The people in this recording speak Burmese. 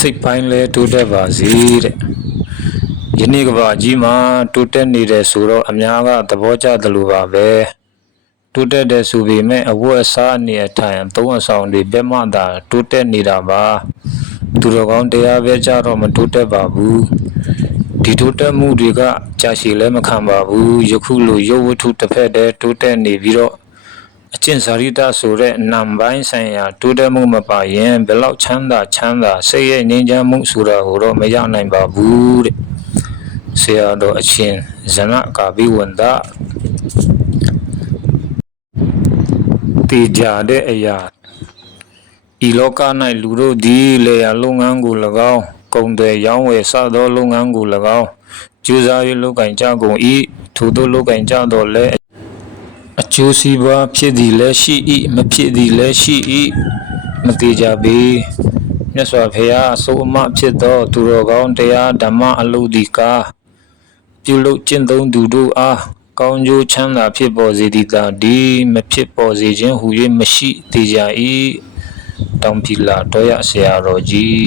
စိတ်ပိုင်းလဲတိုးတက်ပါစေတဲ့ယနေ့ကဘာကြီးမှာတိုးတက်နေတယ်ဆိုတော့အများကသဘောကျတယ်လို့ပါပဲတိုးတက်တယ်ဆိုပေမဲ့အဝတ်အစားအနေအထိုင်အသုံးအဆောင်တွေဘက်မှသာတိုးတက်နေတာပါသူတော်ကောင်းတရားပဲကြတော့မတိုးတက်ပါဘူးဒီတိုးတက်မှုတွေကကြာရှည်လည်းမခံပါဘူးယခုလိုရုပ်ဝတ္ထုတစ်ဖက်တည်းတိုးတက်နေပြီးတော့အကျင့်စာရိတ္တဆိုတဲ့နာမ်ပိုင်းဆိုင်ရာတိုးတက်မှုမပါရင်ဘယ်လောက်ချမ်းသာစိတ်ရဲ့ငြိမ်းချမ်းမှုဆိုတာကိုတော့မရနိုင်ပါဘူးတဲ့ဆရာတော်အရှင်ဇနကာဘိဝန္ဒတေကြတဲ့အရာဤလောက၌လူတို့သည်လေယာလုပ်ငန်းကို၎င်းကုန်သွယ်ရောင်းဝယ်စသောလုပ်ငန်းကို၎င်းကျူးစား၍လုပ်ကင်ကြကုန်၏ထို့သောလုပ်ကင်ကြတော့လဲအကျိုးစီးပွားဖြစ်သည်လည်းရှိ၏မဖြစ်သည်လည်းရှိ၏မသေးကြပေမြတ်စွာဘုရားအစိုးအမဖြစ်သောသူတော်ကောင်းတရားဓမ္မအလုပ်ဒီကားပြုလုပ်ကျင့်သုံးသူတို့အားကောင်းကျိုးချမ်းသာဖြစ်ပေါ်စေသည်သာဒီမဖြစ်ပေါ်စေခြင်းဟူ၍မရှိသေးကြ၏တောင်ပြီလာတော်ရဆရာတော်ကြီး